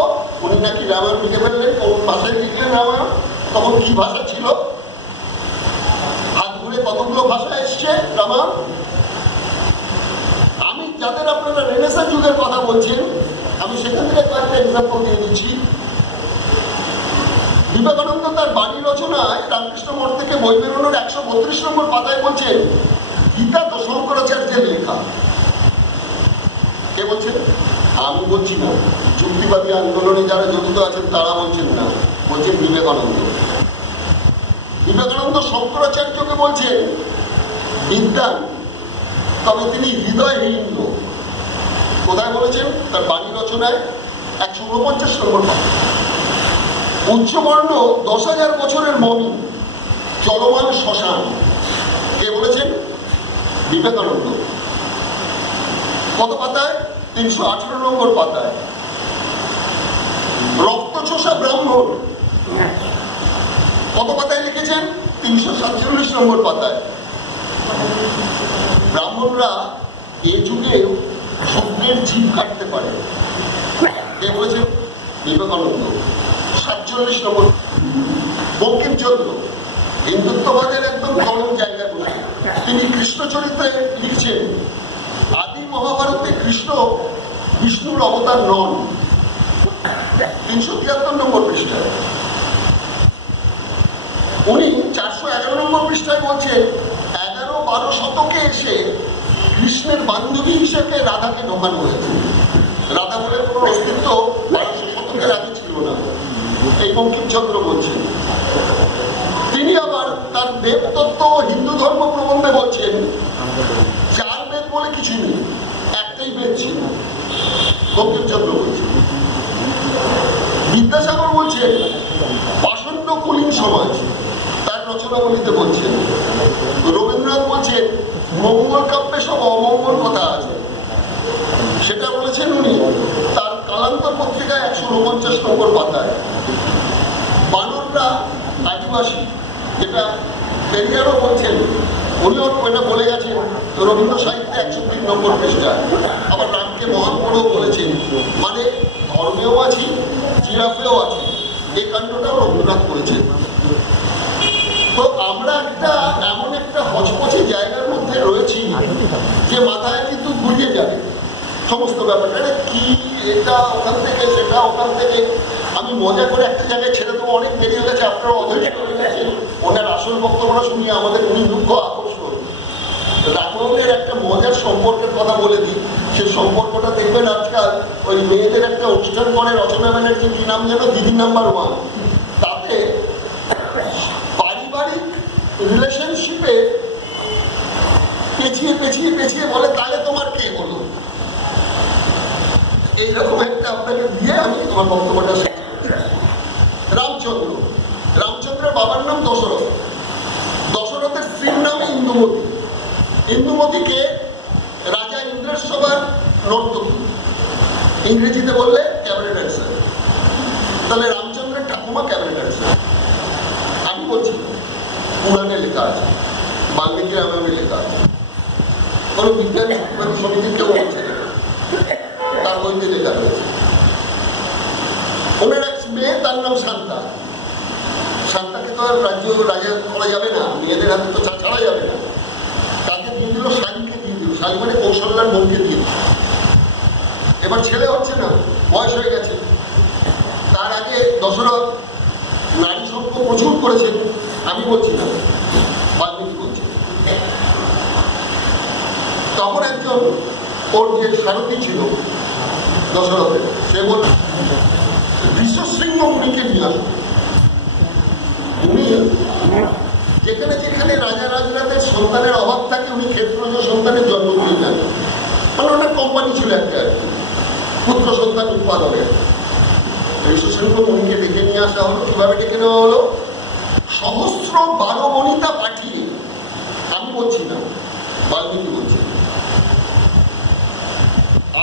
উনি নাকি রামায়ণ লিখে ফেললেন। কোন ভাষায় লিখলেন রামায়ণ? তখন কি ভাষা ছিল? হাত ঘুরে কতগুলো ভাষা এসছে রামায়ণ। আমি যাদের আপনারা রেনেসাঁ যুগের কথা বলছেন, আমি সেখান থেকে কয়েকটা এক্সাম্পল দিয়ে দিচ্ছি। বিবেকানন্দ তার বাণী রচনায় রামকৃষ্ণ মঠ থেকে বই বেরোনোর 132 নম্বর পাতায় বলছেন, গীতা তো শঙ্করাচার্যের লেখা। কে বলছেন? আমি বলছি না, যুক্তিবাদী আন্দোলনে যারা জড়িত আছেন তারা বলছেন না, বলছেন বিবেকানন্দ। বিবেকানন্দ শঙ্করাচার্যকে বলছেন বিদ্বান, তবে তিনি হৃদয়হীন লোক। কোথায় বলেছেন? তার বাণী রচনায় 149 নম্বর পাতা। উচ্চবর্ণ 10,000 বছরের মমি, চলমান শ্মশান। কে বলেছেন? বিবেকানন্দ। কত পাতায়? 318 নম্বর পাতায়। রক্তচোষা ব্রাহ্মণ, কত পাতায় লিখেছেন? 347 নম্বর পাতায়। ব্রাহ্মণরা এই যুগে শূদ্রের জীব কাটতে পারে। কে বলেছেন? বিবেকানন্দ। 47 নম্বর। বঙ্কিমচন্দ্র হিন্দুত্ববাদের একদম চরম জায়গায় বলে, তিনি কৃষ্ণচরিত্রে লিখছেন, আদি মহাভারতে কৃষ্ণ বিষ্ণুর অবতার নন। 373 নম্বর পৃষ্ঠায়। উনি 411 নম্বর পৃষ্ঠায় বলছেন, 11-12 শতকে এসে কৃষ্ণের বান্ধবী হিসেবে রাধাকে ঢোকানো হয়েছে। রাধা বলে কোন অস্তিত্ব 1200 শতকের আগে ছিল না, এই বঙ্কিমচন্দ্র বলছেন। তিনি আবার তার দেবতত্ত্ব ও হিন্দু ধর্ম প্রবন্ধে বলছেন, 4 বেদ বলে কিছু নেই, একটাই বেদ ছিল। বঙ্কিমচন্দ্র বলছেন। বিদ্যাসাগর বলছেন, পাষণ্ড কুলীন সমাজ, তার রচনা রত্নাবলীতে বলছেন। রবীন্দ্রনাথ বলছেন মঙ্গল কাব্যে সব অমঙ্গল কথা আছে, সেটা বলেছেন উনি তার কালান্তর পত্রিকায় 149 নম্বর পাতায়। বানররা আদিবাসী, যেটা পেরিয়ারও বলছেন, উনিও এটা বলে গেছেন রবীন্দ্র সাহিত্যে 103 নম্বর পৃষ্ঠায়। আবার রামকে মহান বড়ও বলেছেন, মানে ধর্মেও আছি, জিরাফেও আছি, এই কাণ্ডটাও রবীন্দ্রনাথ করেছেন। তো আমরা একটা এমন একটা হচপচে জায়গার মধ্যে রয়েছি যে মাথায় কিন্তু ঘুরিয়ে যাবে সমস্ত ব্যাপারটা, কি এটা ওখান থেকে সেটা ওখান থেকে। আমি মজা করে একটা জায়গায় ছেড়ে দেবো, অনেক দেরি হয়ে গেছে, আপনারা অধৈর্য হয়ে গেছেন, ওনার আসল বক্তব্যটা শুনিয়ে আমাদের উনি মুখ্য আকর্ষণ। রাঘবের একটা মজার সম্পর্কের কথা বলে দিই, সে সম্পর্কটা দেখবেন আজকাল ওই মেয়েদের একটা অনুষ্ঠান করে রচনা ব্যানার্জি, কি নাম যেন, দিদি নাম্বার 1, তাতে পারিবারিক রিলেশনশিপে পেছিয়ে পেছিয়ে পেছিয়ে বলে তাহলে তোমার কে হলো, এইরকম একটা আপনাকে দিয়ে আমি তোমার বক্তব্যটা শেষ করছি। রামচন্দ্র, রামচন্দ্রের বাবার নাম দশরথ, দশরথের স্ত্রীর নাম ইন্দুমতি, ইন্দুমতিকে রাজা ইন্দ্রের সভার নর্তকী, ইংরেজিতে বললে ক্যাবিনেট অ্যান্সার। তাহলে রামচন্দ্রের ঠাকুমা ক্যাবিনেট অ্যান্সার। আমি বলছি পুরাণে লেখা আছে, বাল্মীকি রামায়ণে লেখা আছে, কোন বিজ্ঞান সমিতির কেউ বলছে না, তার বইতে লেখা রয়েছে। ওনার এক মেয়ে, তার নাম শান্তা। শান্তাকে তো আর রাজ্য রাজা করা যাবে না, মেয়েদের হাতে তো ছাড়া যাবে না, তাকে দিয়ে দিল শালীকে দিয়ে দিল, শালী মানে কৌশল্যার বোনকে দিয়ে দিল। এবার ছেলে হচ্ছে না, বয়স হয়ে গেছে। তার আগে দশরথ নারী সম্পর্ক প্রচুর করেছেন, আমি বলছি না, বাল্মীকি বলছি। তখন একজন ওর যে সারথী ছিল দশরথের, সে বলল বিশ্বশৃঙ্গ মুনিকে নিয়ে আসবে। উনি যেখানে যেখানে রাজা রাজরাদের সন্তানের অভাব থাকে উনি ক্ষেত্রজ সন্তানের জন্ম দিয়ে যান, মানে ওনার কোম্পানি ছিল একটা পুত্র সন্তান উৎপাদনের। বিশ্বশৃঙ্গ মুনিকে ডেকে নিয়ে আসা হলো। কিভাবে ডেকে নেওয়া হলো? সহস্র 12 বনিতা পাঠিয়ে, আমি বলছি না, বাল্মীকি বলছি।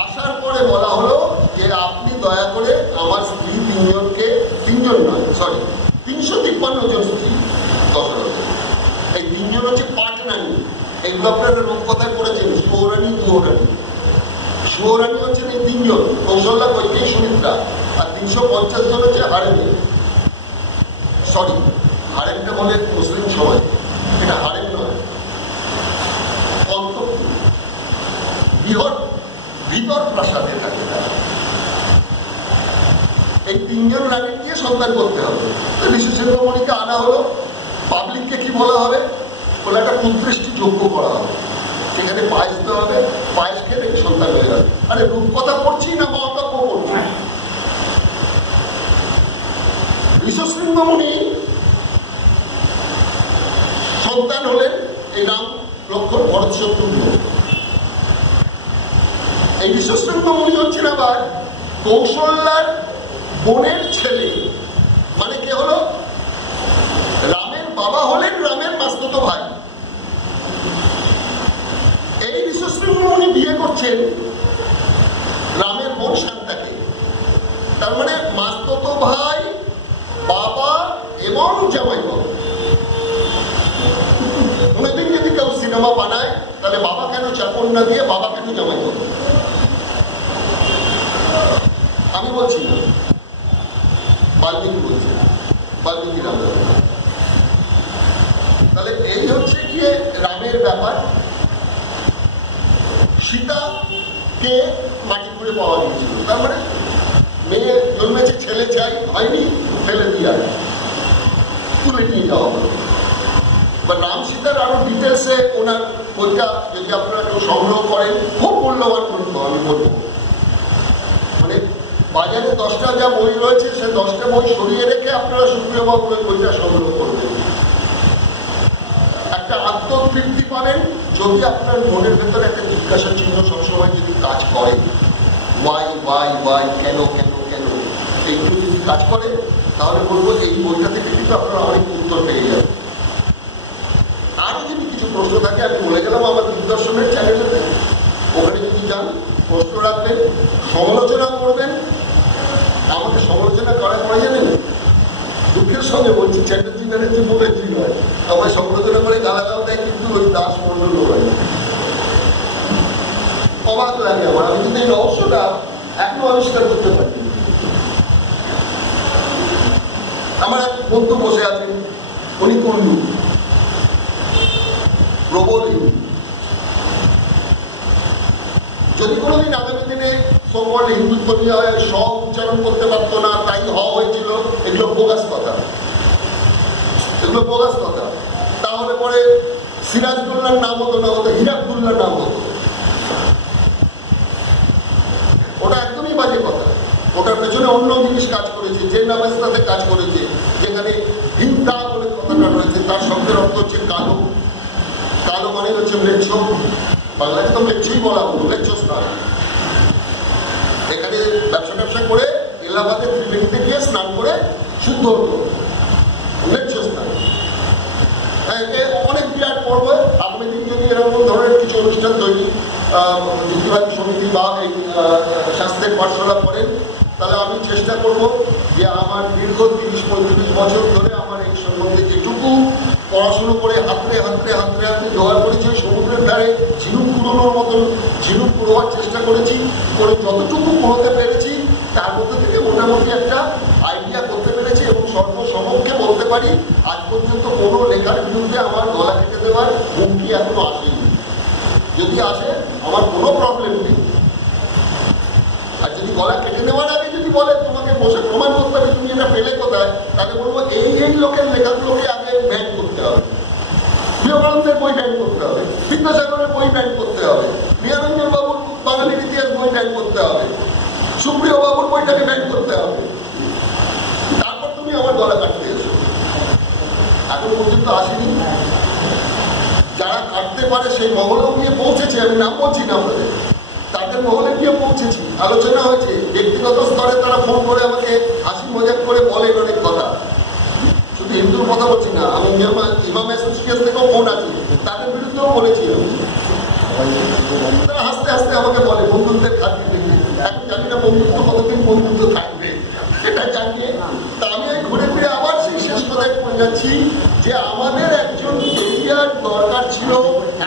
আসার পরে বলা হলো যে আপনি দয়া করে আমার স্ত্রী 3জন নয়, সরি 353 জন স্ত্রী দশরথের, এই 3 জন হচ্ছে পাটরানী। এইগুলো আপনারা রূপকথায় পড়েছেন, সুরানী দুহরানী। সুরানী হচ্ছেন এই 3 জন, কৌশল্যা, কৈকেয়ী, সুমিত্রা। আর 350 জন হচ্ছে হারেমে, সরি হারেমটা বলে মুসলিম সমাজ, এটা হারেম নয়, বৃহৎ ভিতর প্রাসাদে থাকে তারা। এই 3 জন রানী দিয়ে সন্তান করতে হবে। বিশ্বশৃঙ্গ মুনিকে আনা হলো। পাবলিককে কি বলা হবে? বলে একটা পুত্রেষ্টি যোগ্য করা হবে, সেখানে পায়েস দেওয়া হবে, পায়েস খেয়ে দেখে সন্তান হয়ে যাবে। আরে রূপকথা পড়ছি না মহাকাব্য পড়ছি। বিশ্বশৃঙ্গ মুনি সন্তান হলেন এই রাম, লক্ষ্মণ, ভরত, শত্রুঘ্ন। এই বিশ্বশৃঙ্গ মুনি হচ্ছেন আবার কৌশল্যার বোনের ছেলে, মানে কে হলো? রামের বাবা হলেন রামের মাস্তুতো ভাই। এই বিশ্বশৃঙ্গ মুনি বিয়ে করছেন রামের বোন শান্তাকে, তার মানে মাস্তুতো ভাই, বাবা এবং জামাই বাবা। কোনোদিন যদি কেউ সিনেমা বানায় তাহলে বাবা কেন চাকর না দিয়ে বাবা কেন জামাই বাবা? আমি বলছি না, বাল্মীকি বলছি, বাল্মীকি রামায়ণ। তাহলে এই হচ্ছে গিয়ে রামের ব্যাপার। সীতাকে মাটি করে পাওয়া গিয়েছিল, তার মানে মেয়ে জন্মেছে, ছেলে চাই, হয়নি, ফেলে দিয়ে তুলে নিয়ে যাওয়া হলো। বা রাম সীতার আরো ডিটেলসে ওনার বইটা যদি আপনারা কেউ সংগ্রহ করেন, খুব মূল্যবান গ্রন্থ আমি বলবো। মানে বাজারে 10টা যা বই রয়েছে, সে 10টা বই সরিয়ে রেখে আপনারা সুপ্রিয় বাবুর ওই বইটা সংগ্রহ করবেন। একটা আত্মতৃপ্তি পাবেন যদি আপনার মনের ভেতরে একটা জিজ্ঞাসা চিহ্ন সবসময় যদি কাজ করে, ওয়াই ওয়াই ওয়াই, কেন কেন কেন, এইগুলো যদি কাজ করে, তাহলে বলবো এই বইটা থেকে কিন্তু আপনারা অনেক উত্তর পেয়ে যাবেন। প্রশ্ন থাকে আমি বলে গেলাম আমার দূরদর্শনের চ্যানেলেতে, ওখানে যদি যান প্রশ্ন রাখবেন, সমালোচনা করবেন। আমাকে সমালোচনা করা জানেন, দুঃখের সঙ্গে বলছি, চ্যাটার্জি ব্যানার্জি মুখার্জি নয়, আমার সমালোচনা করে গালাগাল দেয় কিন্তু ওই দাস মন্ডল হয়। অবাক লাগে আমার, আমি কিন্তু এই রহস্যটা এখনো আবিষ্কার করতে পারি। আমার এক বন্ধু বসে আছেন, উনি কুন্ডু, প্রবল হিন্দু। যদি কোনোদিন আগামী দিনে সকল হিন্দুত্ব নিয়ে হয় সব উচ্চারণ করতে পারতো না, তাই হওয়া হয়েছিল, এগুলো বোগাস কথা, এগুলো বোগাস কথা। তাহলে পরে সিরাজদুল্লাহর নাম হতো না, হতো হিরাবদুল্লাহর নাম হতো। ওটা একদমই বাজে কথা। ওটার পেছনে অন্য জিনিস কাজ করেছে, যে নামের সাথে কাজ করেছে, যেখানে হিন্দা বলে কথাটা রয়েছে, তার শব্দের অর্থ হচ্ছে কালো। কালো মানে হচ্ছে ম্লেচ্ছ, বাংলাতে তো ম্লেচ্ছই বলা হলো, ম্লেচ্ছস নয়। এখানে ব্যবসা করে এলাহাবাদে ত্রিবেণীতে গিয়ে স্নান করে শুদ্ধ হতো, ম্লেচ্ছস নয়। অনেক বিরাট পর্ব। আপনি দিন যদি এরকম ধরনের কিছু অনুষ্ঠান তৈরি যুক্তিবাদী সমিতি বা এই স্বাস্থ্যের পাঠশালা করেন, তাহলে আমি চেষ্টা করব যে আমার দীর্ঘ 30-35 বছর ধরে আমার এই সম্বন্ধে যেটুকু পড়াশুনো করে হাতড়ে জোগাড় করেছি, সমুদ্রের ধারে ঝিনুক কুড়োনোর মতন ঝিনুক কুড়োবার চেষ্টা করেছি, করে যতটুকু কুড়োতে পেরেছি তার মধ্যে থেকে মোটামুটি একটা আইডিয়া করতে পেরেছি। এবং সর্বসমক্ষে বলতে পারি, আজ পর্যন্ত কোনো লেখার বিরুদ্ধে আমার গলা কেটে দেওয়ার হুমকি এখনো আসেনি। যদি আসে আমার কোনো প্রবলেম নেই। আর যদি গলা কেটে নেওয়ার আগে যদি বলে তোমাকে বসে প্রমাণ করতে হবে তুমি এটা পেলে কোথায়, তাহলে বলবো এই লোকের লেখাগুলোকে আগে ব্যান করতে হবে। বিবেকানন্দের বই ব্যান করতে হবে, বিদ্যাসাগরের বই ব্যান করতে হবে, নিরঞ্জন বাবুর বাঙালির ইতিহাস বই ব্যান করতে হবে, সুপ্রিয় বাবুর বইটাকে ব্যান করতে হবে। তারপর তুমি আমার গলা কাটতে এসো। এখন পর্যন্ত আসেনি। যারা কাটতে পারে সেই মহলেও গিয়ে পৌঁছেছে, আমি নাম বলছি না আপনাদের, তাদের মহলে গিয়ে পৌঁছেছি, আলোচনা হয়েছে, ব্যক্তিগত স্তরে তারা ফোন করে আমাকে হাসি মজাক করে বলেন অনেক কথা। শুধু হিন্দুর কথা বলছি না, আমি ইমাম অ্যাসোসিয়েশন থেকেও ফোন আছে, তাদের বিরুদ্ধেও বলেছি। তারা হাসতে হাসতে আমাকে বলে বন্ধুত্বের খাতির দেখে। এখন জানি না বন্ধুত্ব কতদিন বন্ধুত্ব থাকবে, এটা জানিয়ে তা আমি ঘুরে ফিরে আবার সেই শেষ কথায় পড়ে যাচ্ছি যে আমাদের একজন পেরিয়ার দরকার ছিল,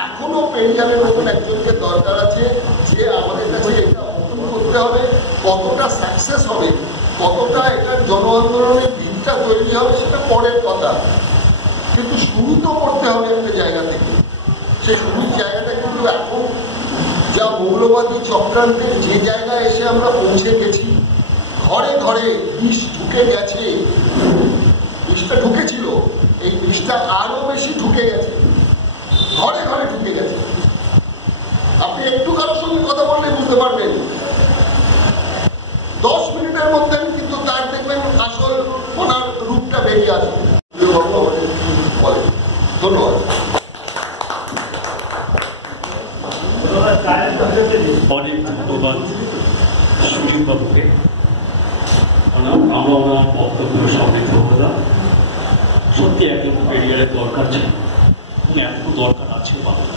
এখনো পেরিয়ারের মতন একজনকে দরকার আছে, যে আমাদের কাছে এটা অর্জন করতে হবে। কতটা সাকসেস হবে, কতটা এটার জন আন্দোলনের ভিতটা তৈরি হবে সেটা পরের কথা, কিন্তু শুরু তো করতে হবে একটা জায়গা থেকে। সেই শুরুর জায়গাটা কিন্তু এখন যা মৌলবাদী চক্রান্তের যে জায়গায় এসে আমরা পৌঁছে গেছি, ঘরে ঘরে বিষ ঢুকে গেছে। বিষটা ঢুকেছিল, এই বিষটা আরো বেশি ঢুকে গেছে, ঘরে ঘরে ঢুকে গেছে। আপনি একটু কারোর সঙ্গে কথা বললে বুঝতে পারবেন, 10 মিনিটের মধ্যে কিন্তু তার দেখবেন আসল ওনার রূপটা বেরিয়ে আসবে। ধন্যবাদ। অনেক ধন্যবাদ সুজিত বাবুকে। আমরা ওনার বক্তব্যের সামনে করলাম, সত্যি একজন পেরিয়ারের দরকার ছিল এবং এত দরকার আছে বাংলা।